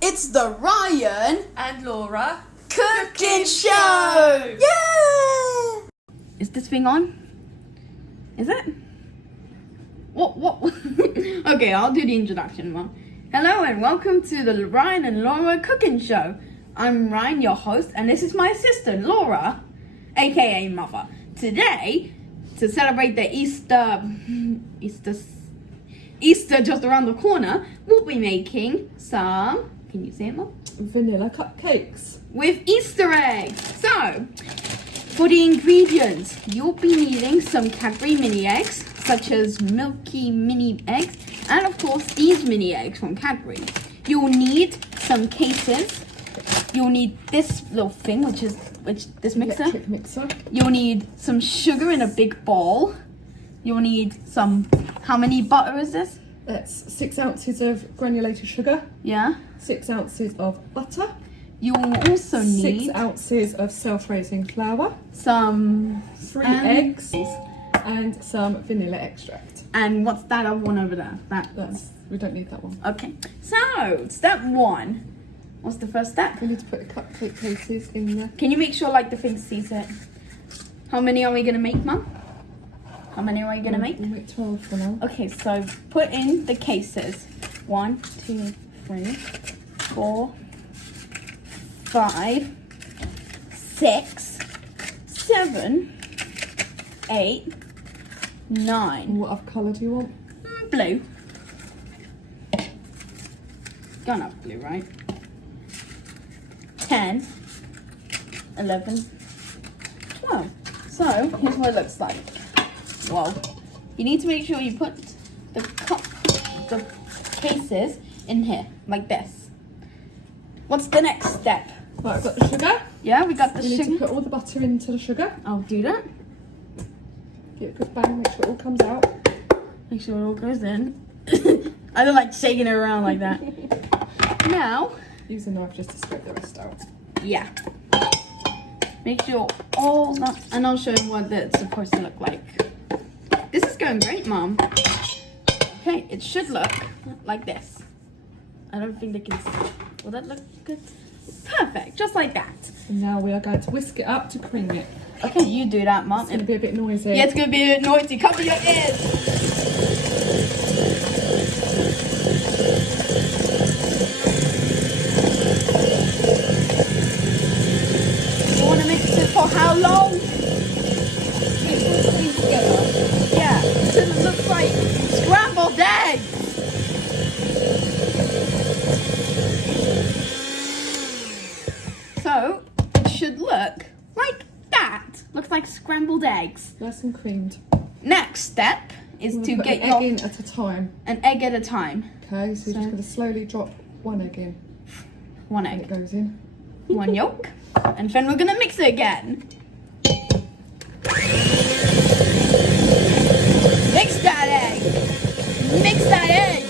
It's the Ryan and Laura Cooking Show! Yeah! Is this thing on? Is it? What? Okay, I'll do the introduction, Mom. Hello and welcome to the Ryan and Laura Cooking Show. I'm Ryan, your host, and this is my assistant, Laura, aka Mother. Today, to celebrate the Easter just around the corner, we'll be making some, can you say it, Mom? vanilla cupcakes With Easter eggs. So, for the ingredients, you'll be needing some Cadbury mini eggs, such as milky mini eggs, and of course these mini eggs from Cadbury. You'll need some cases. You'll need this little thing, this mixer. electric mixer. You'll need some sugar in a big bowl. You'll need some, how many butter is this? That's 6 ounces of granulated sugar, Yeah. 6 ounces of butter, You will also 6 need ounces of self-raising flour, some 3 eggs, and some vanilla extract. And what's that other one over there? We don't need that one. Okay. So, step 1. What's the first step? We need to put the cupcake cases in there. Can you make sure like the thing sees it? How many are we gonna make, Mum? How many are we gonna make? We'll make 12 for now. Okay, so put in the cases. 1, 2, 3, 4, 5, 6, 7, 8, 9. And what other colour do you want? Blue. Gonna have blue, right? 10, 11, 12. So, here's what it looks like. Well, you need to make sure you put the cases in here, like this. What's the next step? Right, I've got the sugar. Yeah, we got the You need to sugar. put all the butter into the sugar. I'll do that. Give it a good bang, make sure it all comes out. Make sure it all goes in. I don't like shaking it around like that. Now, Use a knife just to scrape the rest out. yeah. Make sure all that, and I'll show you what it's supposed to look like. This is going great, Mom. Okay, it should look like this. I don't think they can see. Will that look good? Perfect, just like that. And now we are going to whisk it up to cream it. Okay, you do that, Mom. It's going to be a bit noisy. Yeah, it's going to be a bit noisy. Cover your ears. You want to mix it for how long? Yeah, so it looks like scrambled eggs. So, it should look like that. Looks like scrambled eggs. Nice and creamed. Next step is We're to gonna put get an egg in at a time. an egg at a time. Okay, so you're just going to slowly drop 1 egg in. 1 And it egg, goes in. 1 yolk, and then we're gonna mix it again. Mix that egg. Mix that egg.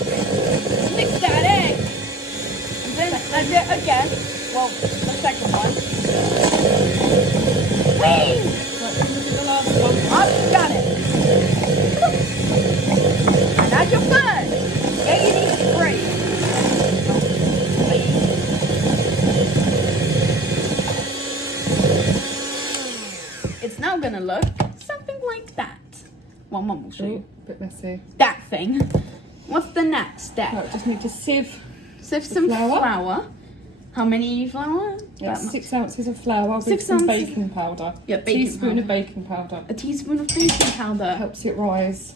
Mix that egg. And then again. Well, the second one. Whee! Right, then we'll do the last one. I've got it. And that's your third. Yeah, you need 3. It's now gonna look something like that. Well, Mum will show you. A bit messy. That thing. What's the next step? Right, just need to sieve. Sieve some flour. flour. How many flour? Yeah, That much. 6 ounces of flour with 6 some ounces. baking powder. Yeah, baking Teaspoon powder. of baking powder. A teaspoon of baking powder. Helps it rise.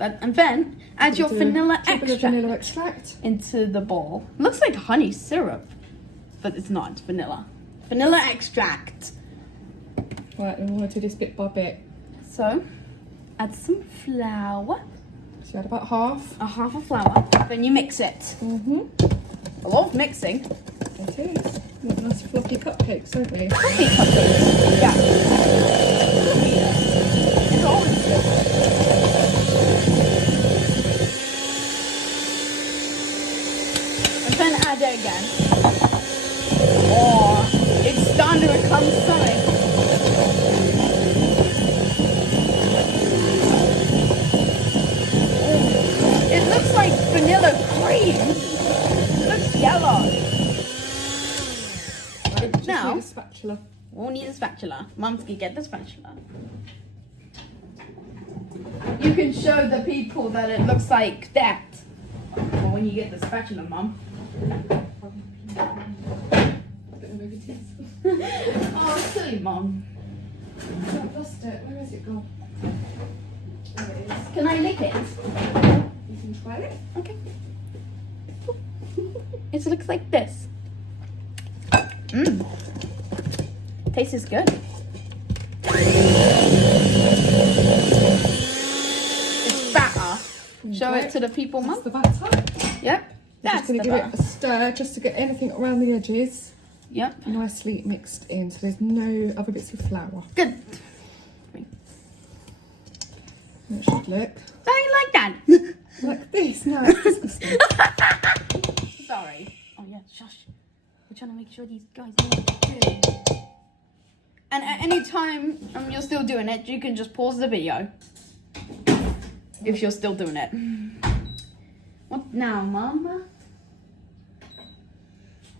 And then add your Do a vanilla drip of the extract vanilla extract. into the bowl. Looks like honey syrup, but it's not. It's vanilla. Vanilla extract. Right, and we want to do this bit by bit. So, add some flour. So you add about half. A half a flour. Then you mix it. A lot of mixing. It is. We want nice fluffy cupcakes, don't we? Coffee cupcakes. Yeah. It's always good. And then add it again. Oh, it's starting to become something. It looks like vanilla cream. It looks yellow. a spatula. We'll need a spatula. Mum's gonna get the spatula. You can show the people that it looks like that. Well, when you get the spatula, Mum. Oh, silly Mum. I've lost it. Where has it gone? There it is. Can I lick it? You can try it. Okay. It looks like this. Mmm. Tastes good. It's batter. Show it to the people, Mum. That's the batter. Yep. That's Just going the to give batter. it a stir just to get anything around the edges Yep. nicely mixed in, so there's no other bits of flour. Good. It should look Don't you like that? like this. No, it's disgusting. Sorry. Oh yeah, shush. We're trying to make sure these guys know what they're doing. And at any time you're still doing it, you can just pause the video. If you're still doing it. What now, Mama?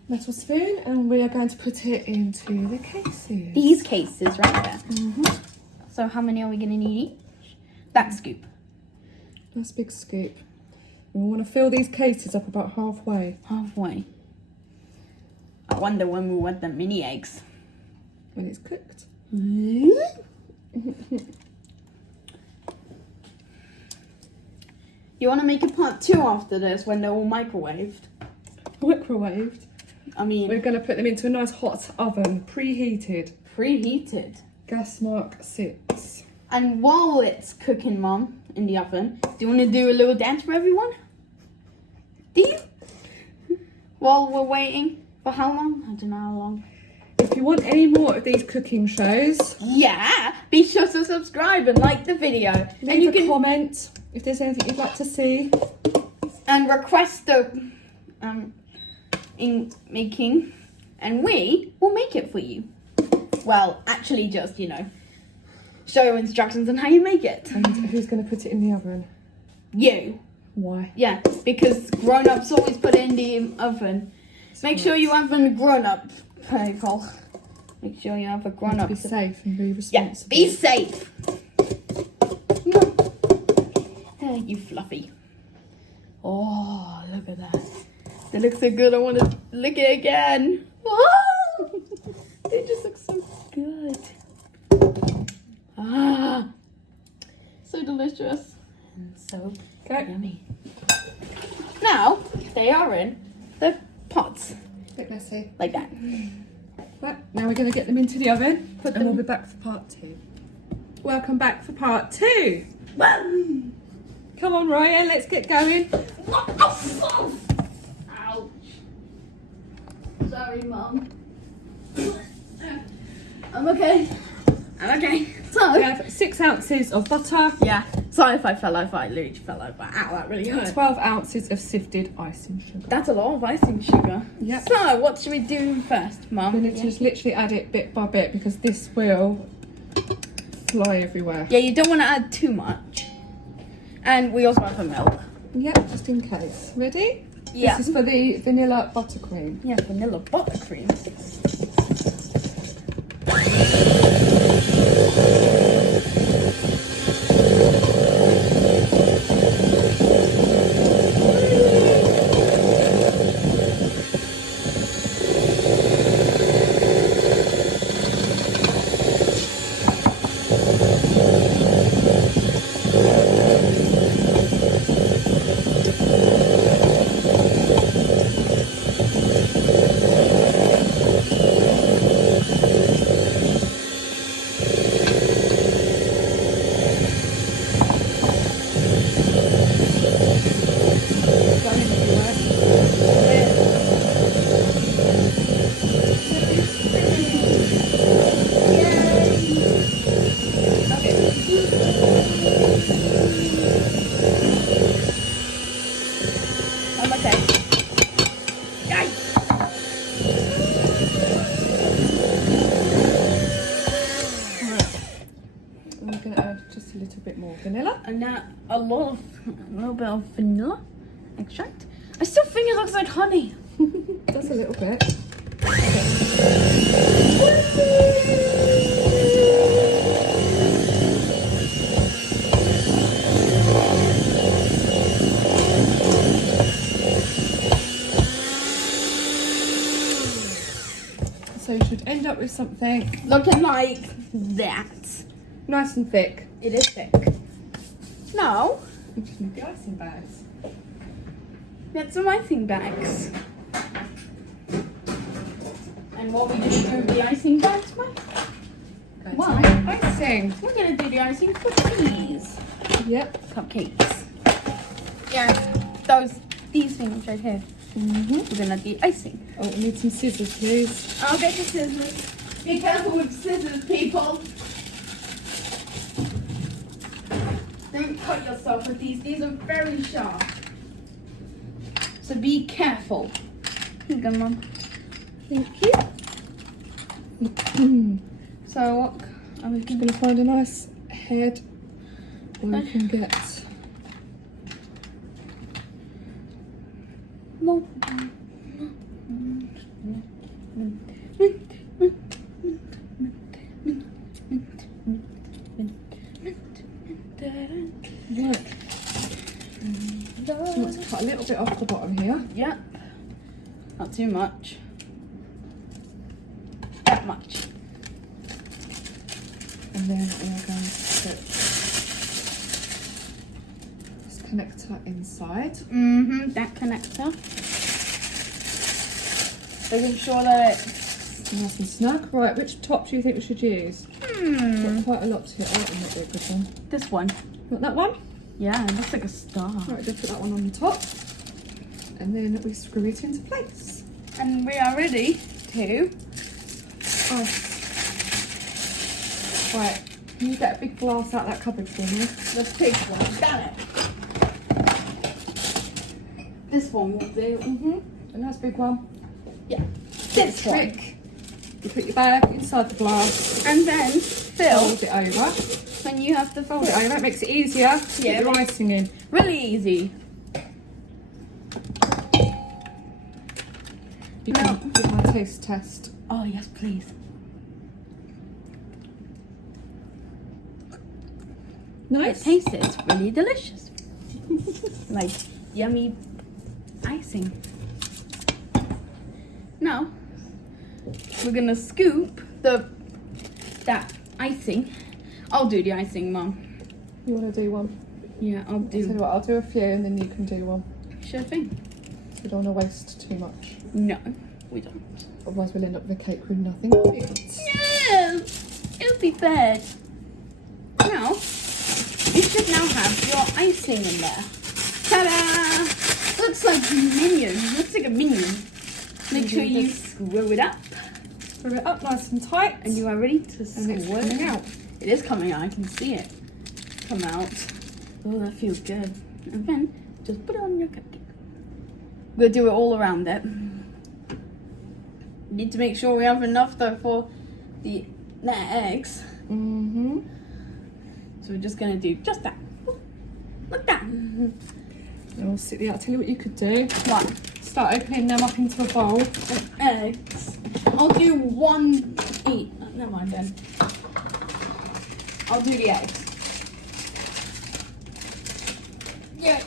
Metal spoon, and we are going to put it into the cases. These cases right there. Mm-hmm. So how many are we going to need each? That scoop. Nice big scoop. We want to fill these cases up about halfway. Halfway. I wonder when we want the mini eggs. When it's cooked. You want to make a part 2 after this when they're all microwaved? Microwaved. I mean, We're going to put them into a nice hot oven, preheated. preheated. Gas mark 6. And while it's cooking, Mum, in the oven, do you want to do a little dance for everyone? Do you? While we're waiting for how long? I don't know how long. If you want any more of these cooking shows, Yeah, be sure to subscribe and like the video. leave And you a can comment if there's anything you'd like to see. and request the in making, and we will make it for you. Well, actually, just show you instructions on how you make it. And who's going to put it in the oven? You. Why? Yeah, because grown-ups always put it in the oven. Make sure you have a grown-up people. Make sure you have a grown-up. Be safe and be Yeah, responsible. be safe. You fluffy. Oh, look at that. They look so good. I want to lick it again. Oh, they just look so good. Ah, so delicious and so yummy. Now they are in the pots Bit messy. like that. But now we're going to get them into the oven, Put and we'll them- be back for part 2. Welcome back for part 2. Come on, Ryan, let's get going. Ouch! Sorry, Mum. I'm okay. I'm okay. So We have 6 ounces of butter, yeah. Sorry if I fell over. I literally fell over. Ow, that really hurt. 12 ounces of sifted icing sugar. That's a lot of icing sugar. Yep. So what should we do first, Mum? We need to just literally add it bit by bit because this will fly everywhere. Yeah, you don't want to add too much. And we also have the milk. Yep, just in case. Ready? Yeah. This is for the vanilla buttercream. Yeah, vanilla buttercream. I'm okay. Yay! We're going to add just a little bit more vanilla. And now a little bit of vanilla extract. I still think it looks like honey. Just a little bit. So you should end up with something looking like that. nice and thick. It is thick. Now, You just need the icing bags. get some icing bags. And what we just do the icing bags with? Well, icing. We're gonna do the icing for these Yep. cupcakes. Yeah, these things right here. We're gonna do icing. Oh, we need some scissors, please. I'll get the scissors. Be careful with scissors, people. Don't cut yourself with these. These are very sharp. So be careful. Here you go, Mum. Thank you. So what are we Just gonna going to find a nice head where we can get More. Right. So you want to cut a little bit off the bottom here. Yep. Not too much. That much. And then we are going to put this connector inside. That connector. Making sure that it's Nice and snug. Right, which top do you think we should use? Got quite a lot to it. Oh, that might be a good one. this one. Want that one? Yeah, it looks like a star. Right, just put that one on the top. And then we screw it into place. And we are ready to. Ice. Right, can you get a big glass out of that cupboard for me? The big one. Got it. This one will do. A nice big one. Yeah. This one. Trick. You put your bag inside the glass, And then fill fold it over. when you have to fold Fold it it. over, it makes it easier to Yeah. get your icing in. Really easy. You can give my taste test. Oh yes, please. It Nice. tastes really delicious. Like yummy icing. Now we're gonna scoop that icing. I'll do the icing, Mum. You want to do one? Yeah, I'll I'll tell you do. what, I'll do a few and then you can do one. Sure thing. So we don't want to waste too much. No, we don't. Otherwise we'll end up with a cake with nothing on it. No, it'll be bad. Now, you should now have your icing in there. Ta-da! Looks like a minion. Looks like a minion. Make sure you screw it up. Screw it up nice and tight. And you are ready to And squirt it's coming out. It is coming out. I can see it come out. Oh, that feels good. And then just put it on your cupcake. We'll do it all around it. Need to make sure we have enough though for the eggs. So we're just gonna do just that. Like that. And we'll sit there. I'll tell you what you could do. What? Start opening them up into a bowl. Eggs. I'll do one each. Never mind then. I'll do the eggs. Yeah.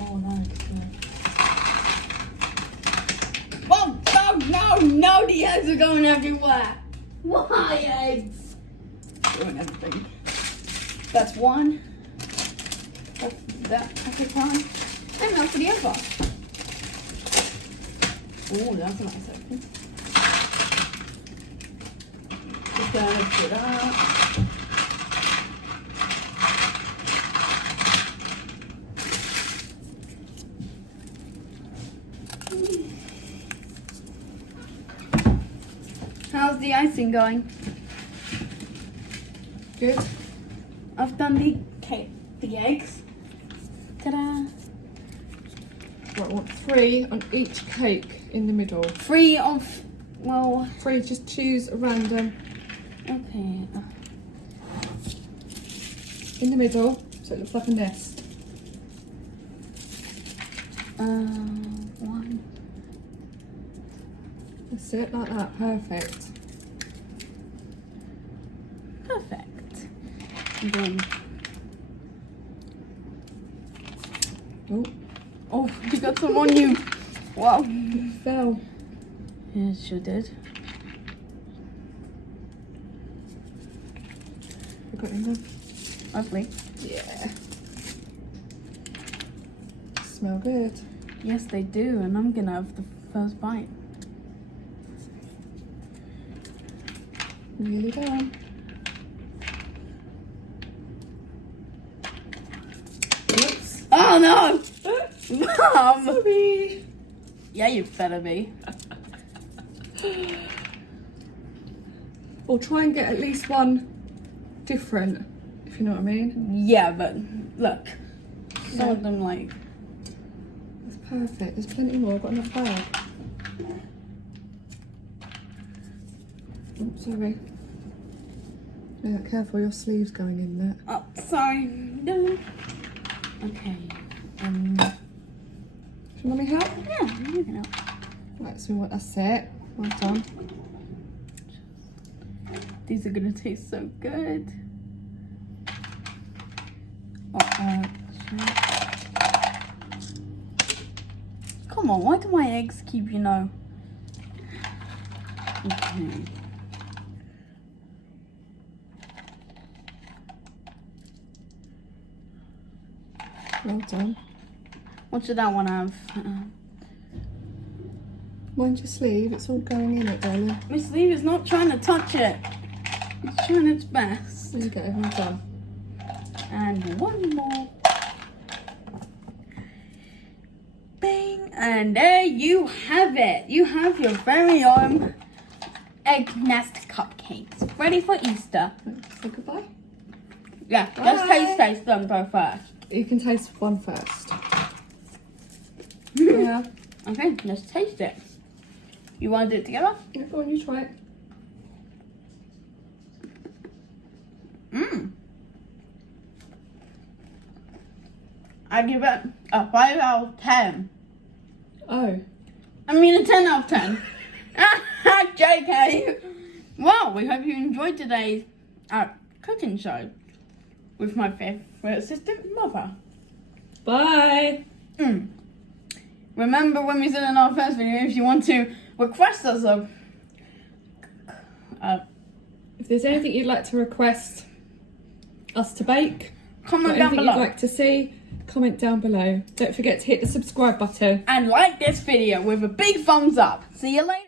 Oh no, it's good. Oh, no, the eggs are going everywhere. Why eggs? Doing everything. That's one. That's that at a time. And now for the other. Oh, that's a nice open. Just gonna mix it up. How's the icing going? Good. I've done the eggs. Ta-da! Right, I want 3 on each cake in the middle. 3 of, well, 3, just choose a random okay. in the middle, so it looks like a nest. 1. That's it, like that, perfect. Perfect. And then Oh, Oh, you got some on you. Wow. it fell. Yeah, it sure did. You got enough? Lovely. Yeah. Smell good. Yes, they do, and I'm gonna have the first bite. Nearly done. Oops. Oh no! Mom! Sorry. Yeah, you better be. Or try and get at least one different, if you know what I mean. Yeah, but look. Some of them like. It's perfect. There's plenty more. I've got enough bag. Oh, sorry. Yeah, careful, your sleeve's going in there. Oh, sorry. No. Okay. Should mommy help? Yeah, you can help. Right, so that's it. Well done. These are gonna taste so good. Come on, why do my eggs keep, you know? Okay. Well done. What should that one have? Mind your sleeve, it's all going in it, darling. My sleeve is not trying to touch it. It's trying its best. There you go, well done. And one more. Bang! And there you have it. You have your very own egg nest cupcakes. Ready for Easter. Say goodbye. Yeah, Bye. let's taste them though first. You can taste one first. Yeah. Okay, let's taste it. You want to do it together? Yeah, go on, you try it. I give it a 5 out of 10. Oh. I mean a 10 out of 10. JK. Well, we hope you enjoyed today's cooking show with my favourite assistant, Mother. Bye. Remember when we said in our first video, if you want to request us If there's anything you'd like to request us to bake, or comment down anything below. you'd like to see, comment down below. Don't forget to hit the subscribe button. And like this video with a big thumbs up. See you later.